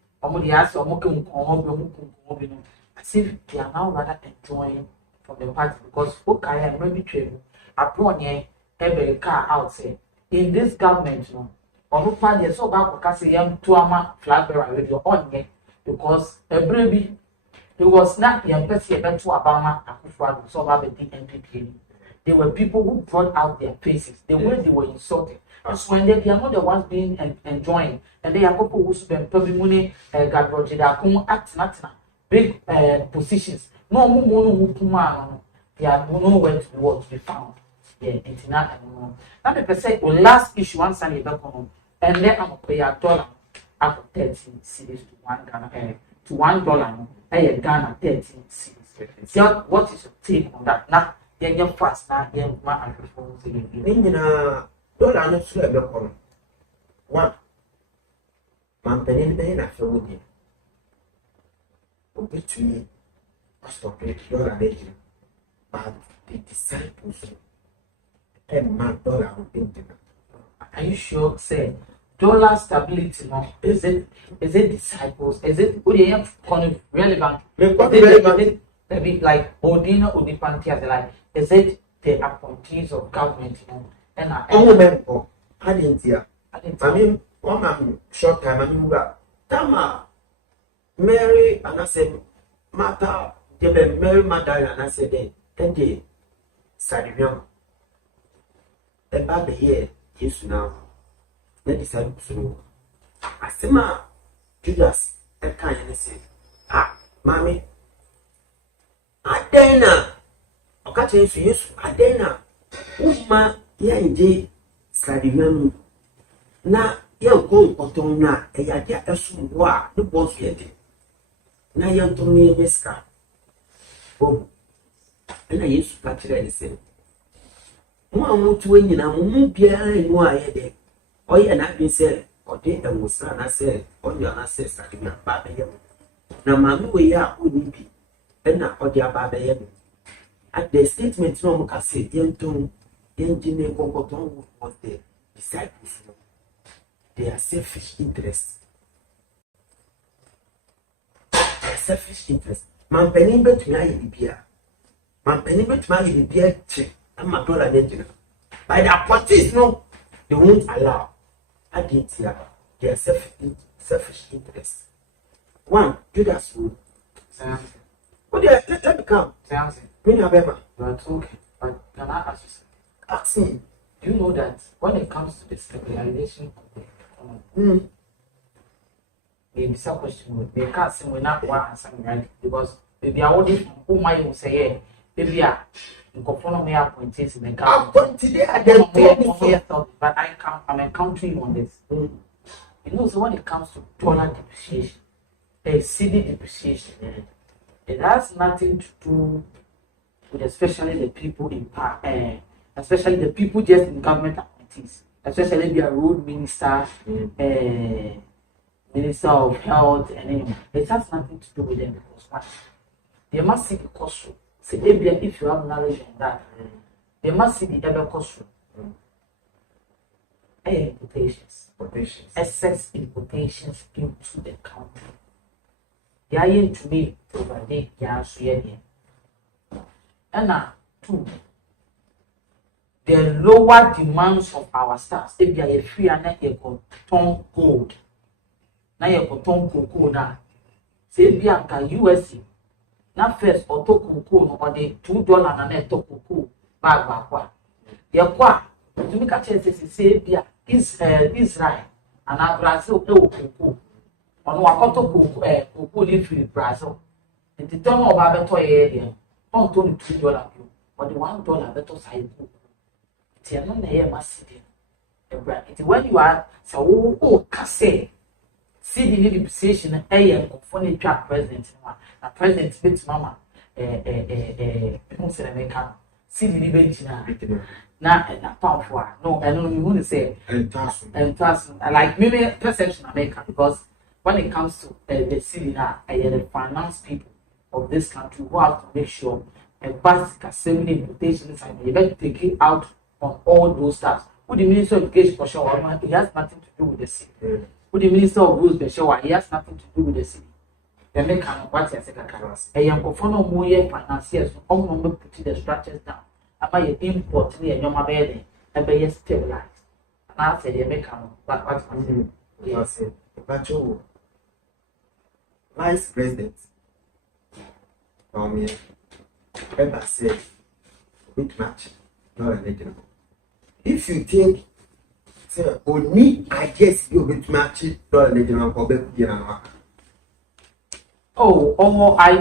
as if they are now rather enjoying from the party because okay, I'm ready to upon every car out say in this government no on party so back because to ama flag bearer radio on because a baby it was not young person to Obama Akufo so about the NPP. There were people who brought out their faces, the way they were insulted. Because when they are not the ones being enjoying, and they are people who spend probably money, God Roger, act big positions. No more, they are nowhere to be found. Yeah, it's not anymore. Now, the say, last issue one Sunday back home, and then I'm pay $1 after 13 cities to $1 to $1. I Ghana 13 cities. So, what is your take on that? Now, you're fast now, you're my $1. Dollar no so ebe kono one man penin be na fe wodi obetumi stop it dollar dey but the disciples and man dollar on internet. Are you sure say dollar stability no is it disciples is it what you have relevant is it like Odina Odipantia like is it the appointees of government and I didn't hear. I mean, one short time, I mean, Tama Mary and I said, Mata, Mary Madonna, and I said, and they Sadivian. And by the year, yes, now, let me say, so I said, Ma, Judas, and kind of say, Mammy, Adena, okay, so yes, Adena, Uma, yeah, indeed, Sadivian. Na yanko oton na eyade asu wo a ne boss yede na yanto ne beska bo na Yesu ka kire ni se mo amutu anyina mo bia enu ayede oye na bi se ode enwusa na se onyo na se sakina ba be ye na mami we ya oni bi na ode aba be ye at the statement no mo ka se yenton engine kokoton was the disciples. They are selfish interests. Selfish interests. Man penny bet me I beer. Man penny bet me I beer check. I'm a dollar engine. By the parties, no, they won't allow. I did here. They are selfish interests. One, Judas food. What do let me come? Bring a bema. But okay. But can I ask you something? Ask me. Do you know that when it comes to the stabilization of maybe some question they can't say we're not one answer right because maybe I would who might say maybe I conform me appointees in the but I'm encountering you on this. You know, so when it comes to dollar depreciation, CD depreciation, it has nothing to do with especially the people in power, especially the people just in government appointees. Especially the road minister, minister of health, and it has nothing to do with them because what they must see the cost. Say if you have knowledge on that, they must see the other cost. Importations, excess importations into the country. They are in to me over there, and now two. The lower demands of our staffs. If you are free and not a ton gold, now you have ton cocoa now. Say, if you are USC, now first or to cocoa or the $2 and a to cocoa bag back. Your qua to make a chance to say, Israel and our Brazil cocoa. On what cocoa live in Brazil. And the ton of our better area, not only $2, but the $1 better side. When you are so say see the depreciation and funny trap president a president bit mama see the bench now powerful no I don't want to say and like maybe perception America because when it comes to the city now the finance people of this country who have to make sure a basic assembly invitations and you better take it out on all those stuff. With the Minister of Education for sure, he has nothing to do with the city. With the Minister of Rules for sure, he has nothing to do with the city. They make what you say, a young conformal more financiers, all number put the structures down. About your import near your mabede, and be stabilized. And I said, they make but what's yes, but you, Vice President, ever said, good match, not a legend. If you think, say, only I guess you're going to match it, not a legend, or better. Oh,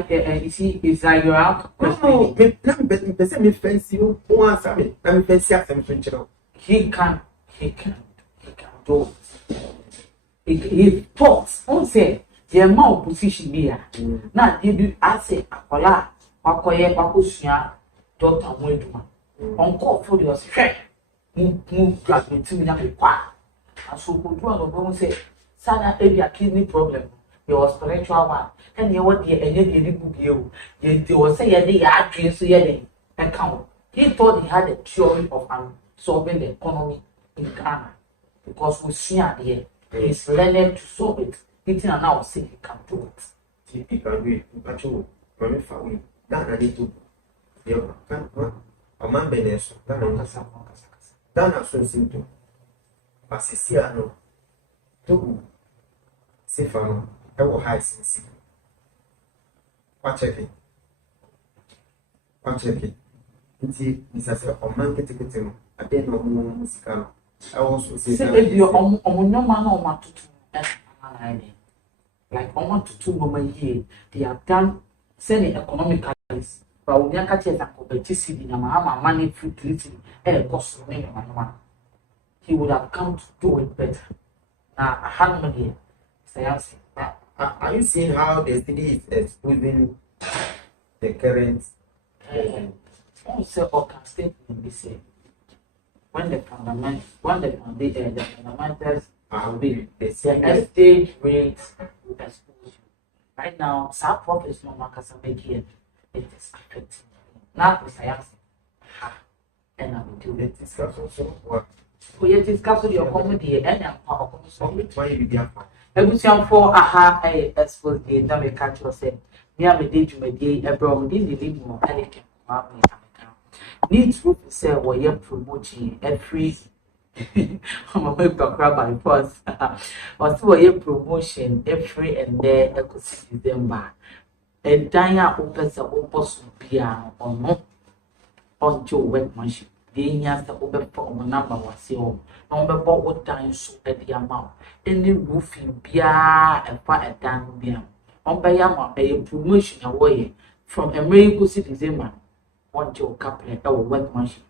you see, it's like you're out. No, let me fancy you. Who answer me? Let me fancy something. He can do it. He talks, on say, the amount position here. Now, you do, I say, Akola, Wakoye, Wakusia, Dr. Wedman. On call for your strength. Move grab me to me now. And so, could you alone say, Sana, a kidney problem. Your spiritual one, and you what the any book you was say they are so account. He thought he had a theory of solving the economy in Ghana. because we see there. He's learning to solve it. It's now say he can do it. If I agree, Pacho, my family, that I need to. A man beneso, that I so simple. Passiciano, to see farm, I will hide since. Watch it. Inti nisasa oman ketekete no ade no mo musika no I also say that you nyoma na o matutu like o matutu no ma here they have done sending economically but we nya catch that competition na ma money fruitility cost no nyoma he would have come to do it better na handmade science. Are you seeing how the city is exposing the current also or can statement be said when the fundamentals are weak, the stage rates will expose you. Right now, some profits no markers make here, it is affecting not the science. And I will do it. Discuss also what we discuss your comedy and our why you be every time for aha I expose the damage catch yourself. Me am a day to my day, a brown didn't live more elegant. Need to say what you're promoting every I'm a crab by force. Or so your promotion every and there ecosystem December. And Diana opens a opus piano or no on Joe workmanship. The years the open form number was your number what time so at the amount. Any roofing beer and fire down beer. On by a promotion away from American citizen. Want your couple or workmanship.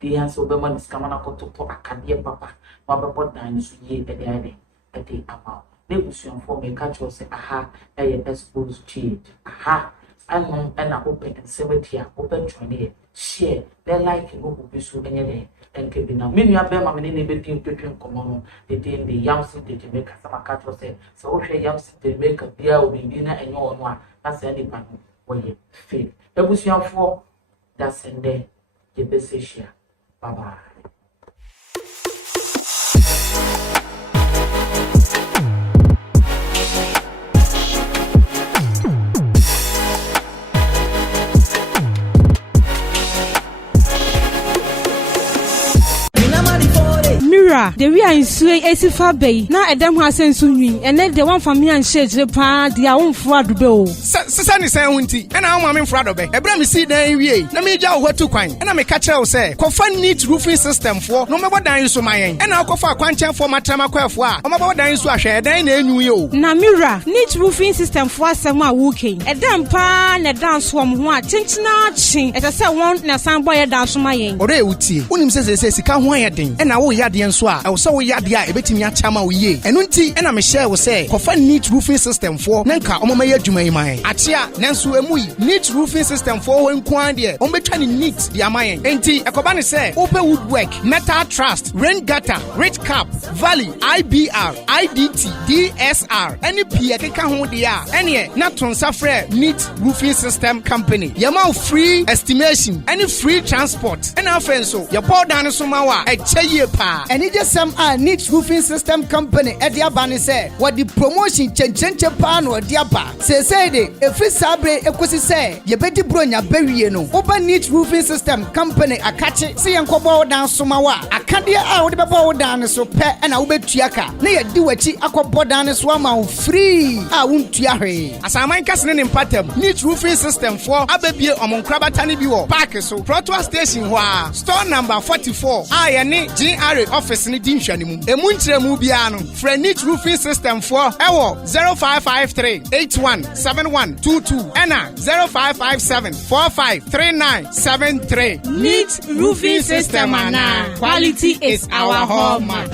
The answer of the man is coming out to Acadia Papa, Mabba Dines ye at the idea at the amount. They will soon form a catch or say, aha, a exposed cheat. Aha, I know and I open and 70 open 20 share. They like you will be so any day. And can be now. Many of them are many between common. They did the yams they make some catch or say, so yams they make a beer will be dinner and your own one. That's any pan when you fail. They will see for. That's in there. The best share. Bye bye. The we are in Sway Esifa Bay. Now at them has sent Sunny, and then the one from me and shades the pa, their own fraud bill. Sunny Santi, and I'm in fraud of it. Abraham see the way. Let me jaw what to coin, and I'm a catcher say, Confirm neat roofing system for no matter dying so my and I'll go for a quantum for my Tamaquafwa. I'm about dying so I share, then you. Namira, neat roofing system for some walking. A damn pan, a dance from what, Tinchnaching, as I said, one na some boy a dance from my end. Or Uti, Unim says he can't wire thing, and I will yard the answer. I was so yadia, a bit in your chama ye. And unti, and I'm a share will say, Confirm neat roofing system for Nanka, Omaya Jumai. Achia, Nansu Emui, neat roofing system for when Quandia, Ometani neat, the Amayan. Enti, a Kobani say, open woodwork, metal trust, rain gutter, red cap, valley, IBR, IDT, DSR, any Piaka hold the air, any not on Safre, neat roofing system company. Yamau free estimation, any free transport, and our friends so, your poor Danasumawa, a Chaye pa, and it just some neat roofing system company at the Abani say, what the promotion Chenche pan or Diapa, say, if it's Sabre, Equisi say, you better bronya buryeno, open neat roofing system company, a catch it, see and Kobo down Sumawa, a candia out the bow down so pet and I'll bet Tiaka, near do a chi aqua down swama free, I won't tiare. As I might casting in pattern, neat roofing system for Abbey among Krabatani Bio, Parker so Protua Station, store number 44, I GRA office in the Dinshanimu, a Muntre Mubiano, for neat roofing system for Ewo 0553 817122 and 0557 453973. Neat roofing system, quality is our hallmark.